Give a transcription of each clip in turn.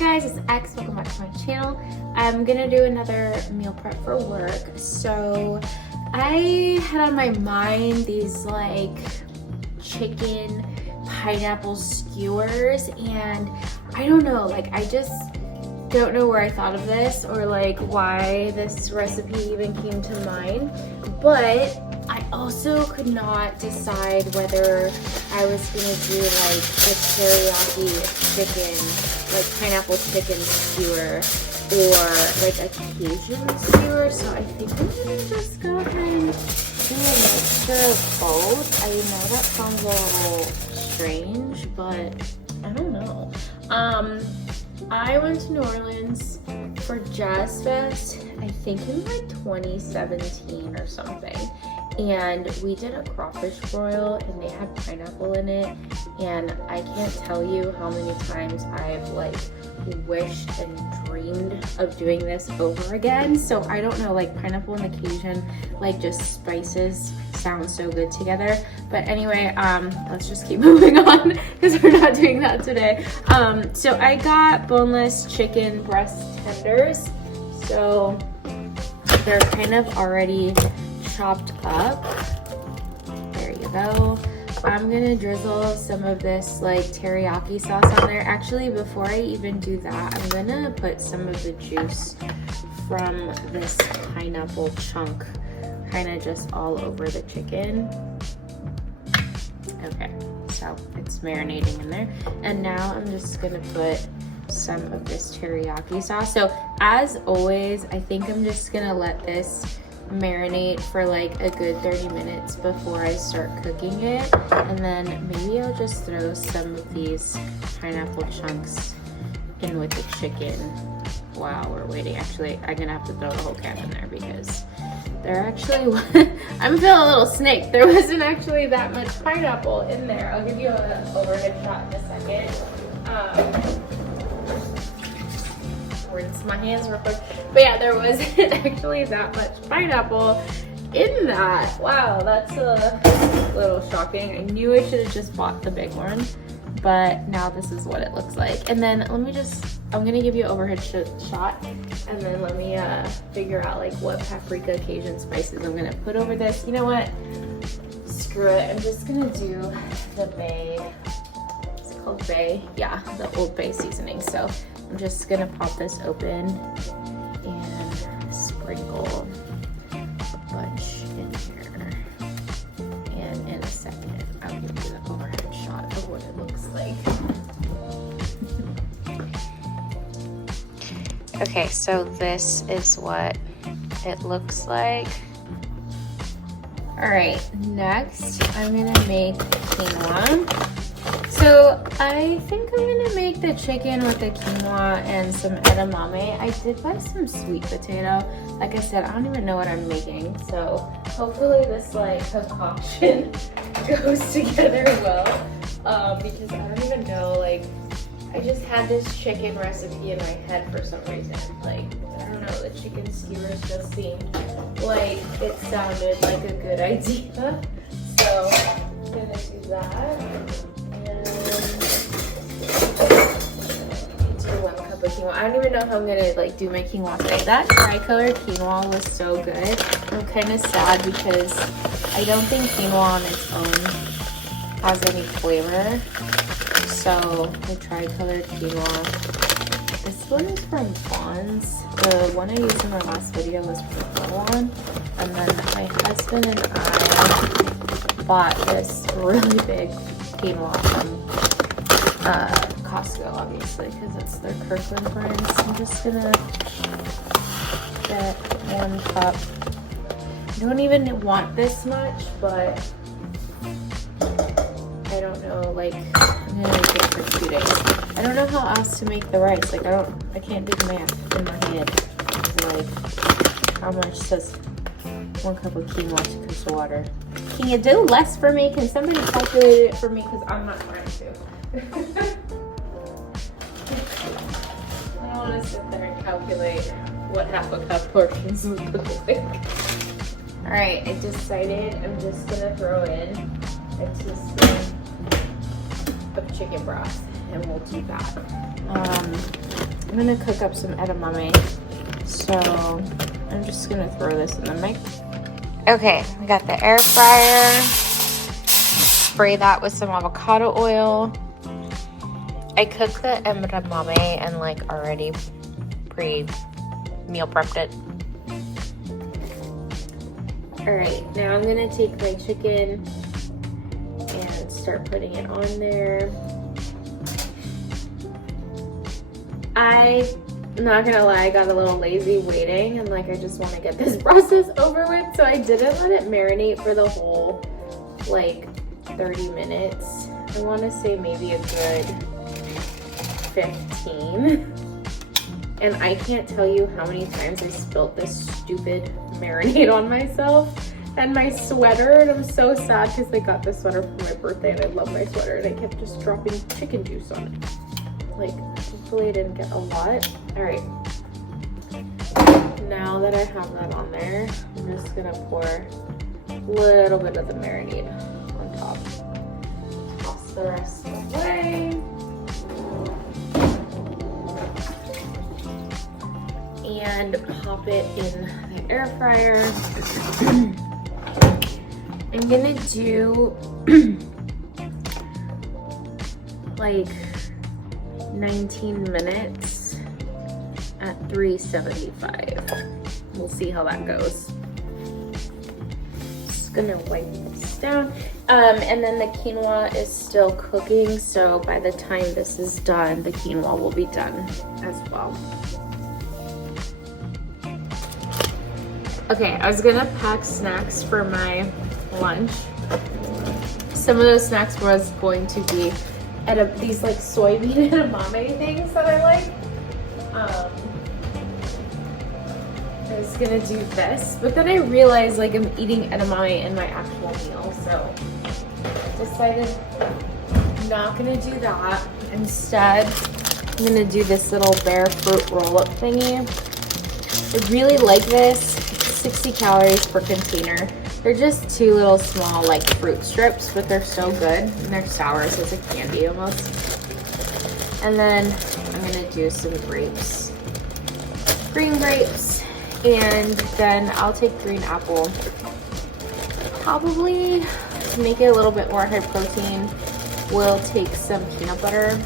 guys, it's X. Welcome back to my channel. I'm gonna do another meal prep for work. So I had on my mind these like chicken pineapple skewers, and I don't know, like I just don't know where I thought of this or like why this recipe even came to mind, but I also could not decide whether I was gonna do like a teriyaki chicken, like pineapple chicken skewer, or like a Cajun skewer. So I think I'm gonna just go ahead and do a mixture of both. I know that sounds a little strange, but I don't know. I went to New Orleans for Jazz Fest, I think in like 2017 or something. And we did a crawfish broil and they had pineapple in it, and I can't tell you how many times I've like wished and dreamed of doing this over again. So I don't know, like pineapple and the Cajun, like just spices sound so good together. But anyway, let's just keep moving on because we're not doing that today. So I got boneless chicken breast tenders. So they're kind of already chopped up. There you go. I'm gonna drizzle some of this like teriyaki sauce on there. Actually, before I even do that, I'm gonna put some of the juice from this pineapple chunk kind of just all over the chicken. Okay, so it's marinating in there. And now I'm just gonna put some of this teriyaki sauce. So as always, I think I'm just gonna let this marinate for like a good 30 minutes before I start cooking it, and then maybe I'll just throw some of these pineapple chunks in with the chicken while we're waiting. Actually, I'm gonna have to throw the whole can in there because they're actually I'm feeling a little snake. There wasn't actually that much pineapple in there. I'll give you an overhead shot in a second. Rinse my hands real quick. But yeah, there wasn't actually that much pineapple in that. Wow, that's a little shocking. I knew I should have just bought the big one, but now this is what it looks like. And then let me just, I'm gonna give you an overhead shot, and then let me figure out like what paprika Cajun spices I'm gonna put over this. You know what? Screw it. I'm just gonna do the Bay. Is it called Bay? Yeah, the Old Bay seasoning. So I'm just gonna pop this open and sprinkle a bunch in here. And in a second, I'll give you the overhead shot of what it looks like. Okay, so this is what it looks like. All right, next I'm gonna make quinoa. So I think I'm gonna make the chicken with the quinoa and some edamame. I did buy some sweet potato. Like I said, I don't even know what I'm making. So hopefully this like concoction goes together well. Because I don't even know, like I just had this chicken recipe in my head for some reason. Like, I don't know, the chicken skewers just seemed like it sounded like a good idea. So I'm gonna do that. I don't even know how I'm gonna like do my quinoa today. That tri-colored quinoa was so good. I'm kind of sad because I don't think quinoa on its own has any flavor. So the tri-colored quinoa. This one is from Vaughn's. The one I used in my last video was from Vaughn's. And then my husband and I bought this really big quinoa from Costco, obviously, because it's their Kirkland brand. So I'm just gonna get 1 cup. I don't even want this much, but I don't know, like I'm gonna make it for 2 days. I don't know how else to make the rice. Like I can't do the math in my head. Like how much does 1 cup of quinoa to cook the water? Can you do less for me? Can somebody calculate it for me? Because I'm not trying to. I don't want to sit there and calculate what half a cup portions would look like. Alright, I decided I'm just going to throw in a teaspoon of chicken broth, and we'll do that. I'm gonna cook up some edamame, so I'm just gonna throw this in the mic. Okay, we got the air fryer. Spray that with some avocado oil. I cooked the edamame and like already pre-meal prepped it. All right, now I'm gonna take my chicken and start putting it on there. I'm not gonna lie, I got a little lazy waiting and like I just want to get this process over with, so I didn't let it marinate for the whole like 30 minutes. I want to say maybe a good 15. And I can't tell you how many times I spilt this stupid marinade on myself and my sweater, and I'm so sad because I got this sweater for my birthday and I love my sweater, and I kept just dropping chicken juice on it. Like, hopefully I didn't get a lot. All right, now that I have that on there, I'm just gonna pour a little bit of the marinade on top. Toss the rest away. And pop it in the air fryer. I'm gonna do like 19 minutes at 375. We'll see how that goes. Just gonna wipe this down. And then the quinoa is still cooking, so by the time this is done, the quinoa will be done as well. Okay, I was gonna pack snacks for my lunch. Some of those snacks was going to be these like soybean edamame things that I like. I was gonna do this, but then I realized like I'm eating edamame in my actual meal, so I decided I'm not gonna do that. Instead, I'm gonna do this little bear fruit roll-up thingy. I really like this. 60 calories per container. They're just two little small like fruit strips, but they're so good. And they're sour, so it's like candy almost. And then I'm gonna do some grapes. Green grapes. And then I'll take green apple. Probably to make it a little bit more high protein, we'll take some peanut butter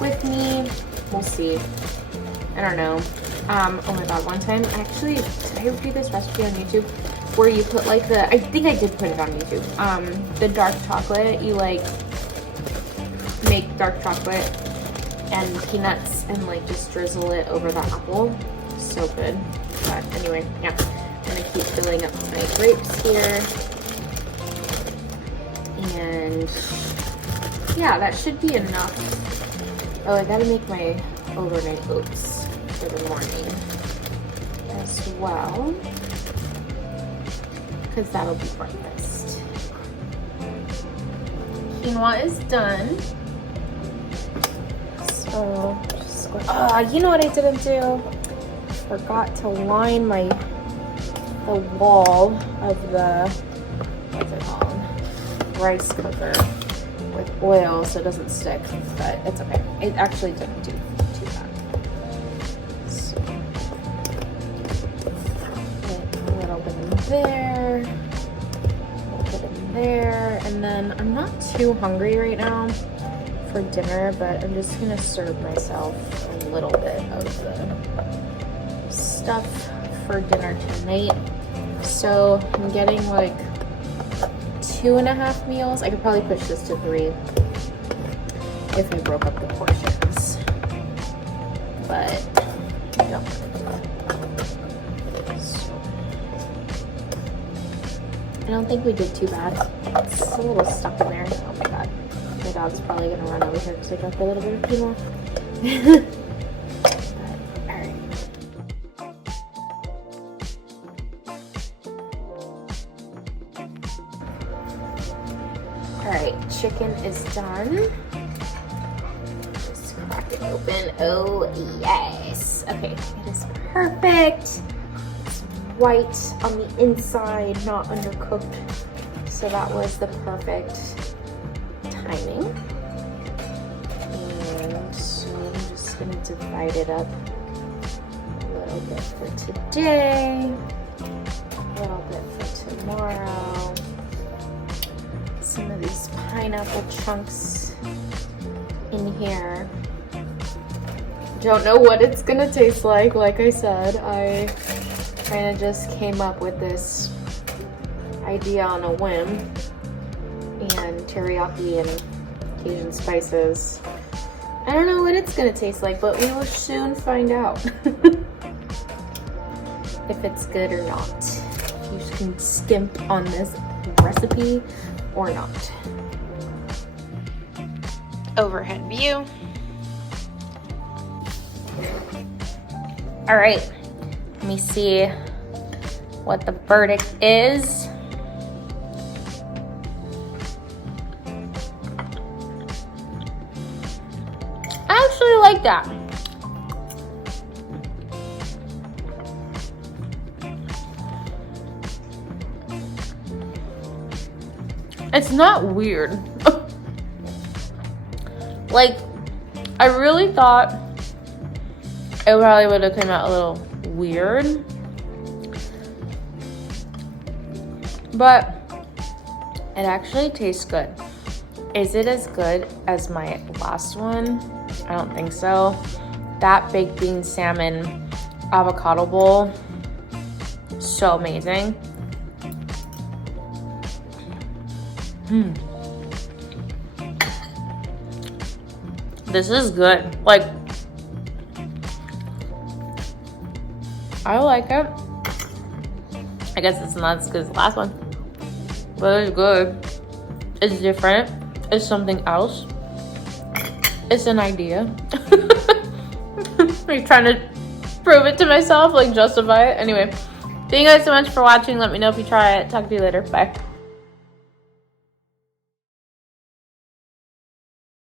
with me. We'll see. I don't know. Oh my god, one time, actually, did I do this recipe on YouTube? Where you put like I think I did put it on YouTube. The dark chocolate, you like make dark chocolate and peanuts and like just drizzle it over the apple. So good. But anyway, yeah. I'm gonna keep filling up my grapes here. And yeah, that should be enough. Oh, I gotta make my overnight oats for the morning as well, because that'll be breakfast. Quinoa is done. So just go. You know what I didn't do? Forgot to line the wall of the what's it called? Rice cooker with oil so it doesn't stick, but it's okay. It actually didn't do too bad. So a little bit in there, a little bit in there, and then I'm not too hungry right now for dinner, but I'm just gonna serve myself a little bit of the stuff for dinner tonight. So I'm getting like 2.5 meals. I could probably push this to 3 if I broke up the portions, but yeah. So, I don't think we did too bad. It's a little stuck in there. Oh my god. My dog's probably gonna run over here because I got a little bit of quinoa. Alright, chicken is done. Just crack it open. Oh, yes. Okay, it is perfect. It's white on the inside, not undercooked. So that was the perfect timing. end, so I'm just gonna divide it up a little bit for today, a little bit for tomorrow. Some of these pineapple chunks in here. Don't know what it's gonna taste like. Like I said, I kind of just came up with this idea on a whim, and teriyaki and Cajun spices. I don't know what it's gonna taste like, but we will soon find out if it's good or not. If you can skimp on this recipe or not. Overhead view. All right, let me see what the verdict is. I actually like that. It's not weird. Like, I really thought it probably would have come out a little weird, but it actually tastes good. Is it as good as my last one? I don't think so. That baked bean salmon avocado bowl, so amazing. This is good. Like, I like it. I guess it's not as good as the last one, but it's good. It's different. It's something else. It's an idea. I'm trying to prove it to myself, like justify it. Anyway, thank you guys so much for watching. Let me know if you try it. Talk to you later. Bye.